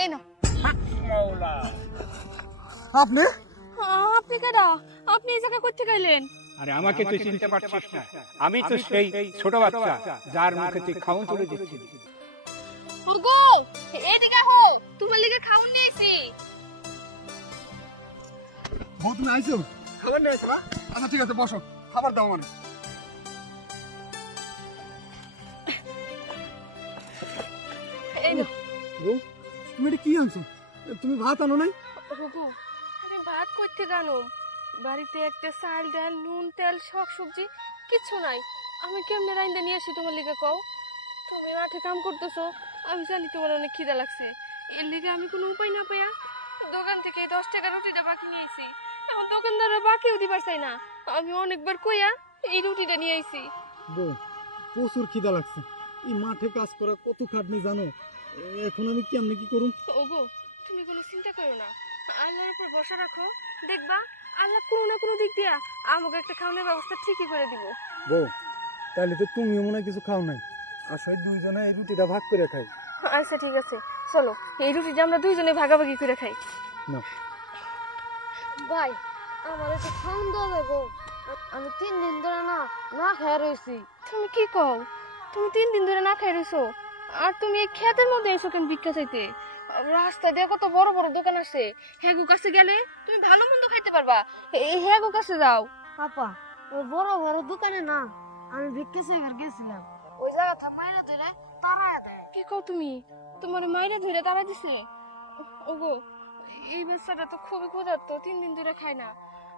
এই নাও। মাওলা আপনি আপনি কেডা? আপনি এই জায়গা করতে গেলেন? আরে আমাকে তুই চিনতে পারছিস না? আমি তো সেই ছোট বাচ্চা যার মুখে তুই খাউন তুলে দিচ্ছিস। ওগো এদিকে হো, তোমার লিগে খাউন নিয়ে এসেছি। বউ তুমি আইছো? খাবার নিয়ে আসবা? আচ্ছা ঠিক আছে, বসো, খাবার দাও মানে। এই নাও। বউ তুমি এটা কি আনছো? তুমি ভাত আনো নাই? ওগো আমি ভাত করতে জানো, বাড়িতে একটা চাল ডাল নুন তেল শাক সবজি কিছু নাই। আমি কেমনে রাইন্দা নিয়ে আসি তোমার লিগে কও? তুমি মাঠে কাম করতেছো, আমি জানি তোমার অনেক খিদা লাগছে। এর লিগে আমি কোনো উপায় না পাইয়া দোকান থেকে 10 টাকা রুটিটা বাকি নিয়ে আইছি। এখন দোকানদাররা বাকিও দিবার চাই না। আমি অনেকবার কইয়া এই রুটিটা নিয়ে আইছি। বউ প্রচুর খিদা লাগছে, এই মাঠে কাজ করা কত খাটনি জানো? এখন আমি কেমনে কি করুম? ওগো তুমি কোনো চিন্তা করো না, আল্লাহর উপর ভরসা রাখো, দেখবা আল্লাহ কোনো না কোনো দিক দিয়া আমাকে একটা খাওয়ানোর ব্যবস্থা ঠিকই করে দিব। বউ তাহলে তো তুমিও মনে হয় কিছু খাও নাই, আসলে দুইজনে এই রুটিটা ভাগ করে খাই। আচ্ছা ঠিক আছে, চলো এই রুটিটা আমরা দুইজনে ভাগাভাগি করে খাই। না ভাই আমার একটু খাওয়ান দেওয়া যাবো? আমি 3 দিন ধরে না খেয়ে রয়েছি। তুমি কি কও? তুমি 3 দিন ধরে না খাই রইছো? আর তুমি এই ক্ষেতের মধ্যে এসো কেন ভিক্ষা চাইতে? রাস্তায় দেখো তো বড় বড় দোকান আছে, হ্যাগু কাছে গেলে তুমি ভালো মন্দ খাইতে পারবা। এই হ্যাগু কাছে যাও। পাপা ওই বড় বড় দোকানে না আমি ভিক্ষা চাইবার গেছিলাম, ওই জায়গা মাইরা ধরে তাড়ায় দেয়। কি কও তুমি? তোমার মাইরে ধরে তারা দিছে? ওগো এই বাচ্চাটা তো খুবই ক্ষুধার্ত, 3 দিন ধরে খায় না।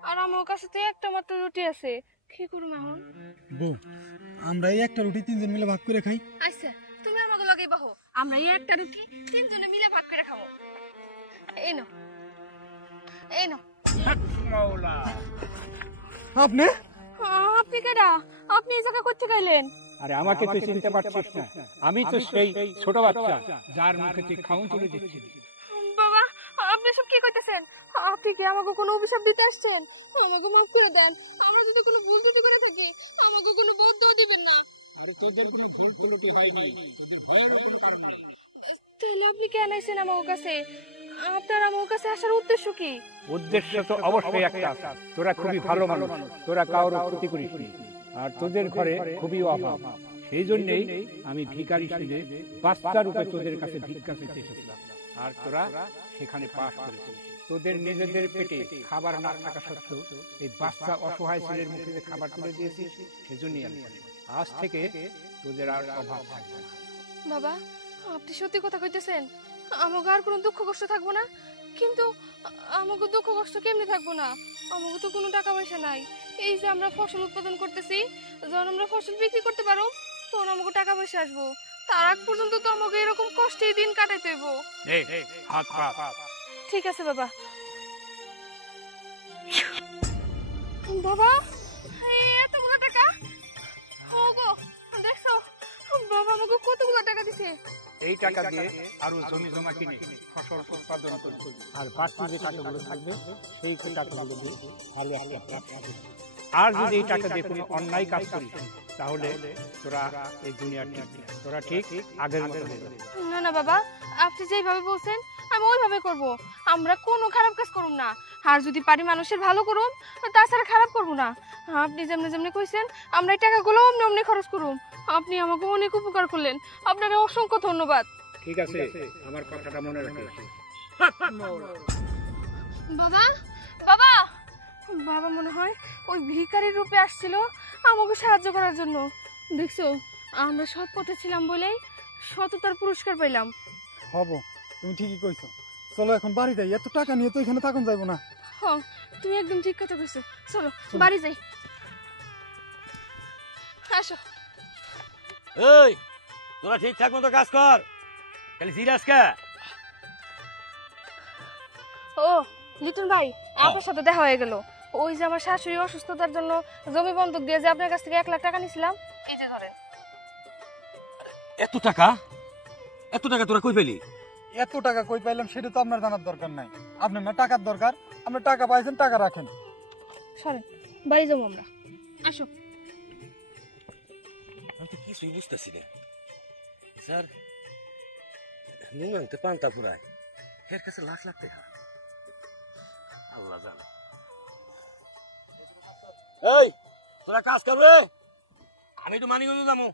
আর আমার কাছে তো একটা মাত্র রুটি আছে, কি করুম এখন? বউ আমরা এই একটা রুটি তিনজন মিলে ভাগ করে খাই। আচ্ছা তুমি আমাকে লগে বাহো, আমরা এই একটা রুটি 3 জনে মিলে ভাগ করে খাবো। এই নাও, এই নাও। মাওলা আপনি আপনি কেডা? আপনি এই জায়গা করতে গেলেন? আরে আমাকে তুই চিনতে পারছিস না? আমি তো সেই ছোট বাচ্চা যার মুখে তুই খাউন তুলে দিচ্ছিস। বাবা আপনি সব কি কইতেছেন? আপনি কি আমাকে কোনো অভিশাপ দিতে আসছেন? আমাকে মাফ করে দেন, আমরা যদি কোনো ভুল ত্রুটি করে থাকি আমাকে কোনো বদদোয়া দিবেন না। আরে তোদের কোনো ভুল ত্রুটি হয়নি, তোদের ভয়েরও কোনো কারণ নেই। তাহলে আপনি কেন আইছেন আমার কাছে? আপনার আমার কাছে আসার উদ্দেশ্য কি? উদ্দেশ্য তো অবশ্যই একটা, তোরা খুবই ভালো মানুষ, তোরা কারোর ক্ষতি করিস নি, আর তোদের ঘরে খুবই অভাব। সেই জন্যই আমি ভিখারি সেজে বাচ্চা রূপে তোদের কাছে ভিক্ষা চাইতে এসেছিলাম, আর তোরা সেখানে পাস করেছিস। তোদের নিজেদের পেটে খাবার না থাকা সত্ত্বেও এই বাচ্চা অসহায় ছেলের মুখে যে খাবার তুলে দিয়েছিস, সেজন্যই আমি আজ থেকে তোদের আর অভাব থাকবে না। বাবা আপনি সত্যি কথা কইতেছেন? আমাকে আর কোনো দুঃখ কষ্ট থাকবো না? কিন্তু আমাকে দুঃখ কষ্ট কেমনে থাকবো না? আমাকে তো কোনো টাকা পয়সা নাই। এই যে আমরা ফসল উৎপাদন করতেছি, যখন আমরা ফসল বিক্রি করতে পারো তখন আমাকে টাকা পয়সা আসবো। তার আগ পর্যন্ত তো আমাকে এরকম কষ্টেই দিন কাটাইতে হইব। হাত পা। ঠিক আছে বাবা। বাবা এতগুলো টাকা? ওগো দেখছো বাবা আমাকে কতগুলো টাকা দিছে। এই টাকা দিয়ে আরো জমি জমা কিনে ফসল উৎপাদন করব, আর বাকি যে টাকাগুলো থাকবে সেই টাকাগুলো দিয়ে ভালো একটা ব্যবসা করব। আর যদি এই টাকা দিয়ে কোনো অন্যায় কাজ করিস তাহলে তোরা এই দুনিয়ার তোরা ঠিক আগের মতো হয়ে যাবে। না না বাবা, আপনি যেভাবে বলছেন আমি ওইভাবে করব। আমরা কোনো খারাপ কাজ করব না, আর যদি পারি মানুষের ভালো করুম, তাছাড়া খারাপ করব না। আপনি যেমনি যেমনি কইছেন আমরা এই টাকাগুলো অমনি অমনি খরচ করুম। আপনি আমাকে অনেক উপকার করলেন, আপনাকে অসংখ্য ধন্যবাদ। ঠিক আছে, আমার কথাটা মনে রাখিস। বাবা বাবা বাবা মনে হয় ওই ভিখারির রূপে আসছিল আমাকে সাহায্য করার জন্য। দেখছো আমরা সৎ পথে ছিলাম বলেই সততার পুরস্কার পাইলাম। হব, তুমি ঠিকই কইছো। চলো এখন বাড়ি যাই, এত টাকা নিয়ে তো এখানে থাকুন যাইবো না। হ্যাঁ তুমি একদম ঠিক কথা কইছো, চলো বাড়ি যাই। আসো। এই তোরা ঠিকঠাক মতো কাজ কর, খালি সিরিয়াস কে? ও লিটন ভাই, আপনার সাথে দেখা হয়ে গেল। ওই যে আমার শাশুড়ি অসুস্থতার জন্য জমি বন্ধক দিয়ে যে আপনার কাছ থেকে 1 লাখ টাকা নিয়েছিলাম, এই যে ধরেন। এত টাকা? এত টাকা তোরা কই পেলি? এত টাকা কই পাইলাম সেটা তো আপনার জানার দরকার নাই। আপনার না টাকার দরকার, আপনি টাকা পাইছেন, টাকা রাখেন। সরেন, বাড়ি যাবো আমরা। আসো। আমি তো কিছুই বুঝতেছি না স্যার। নুন আনতে পান্তা পুরায় এর কাছে লাখ লাখ টাকা আল্লাহ জানে। এই তোরা কাজ করবে, আমি তো মানিগঞ্জ যাবো।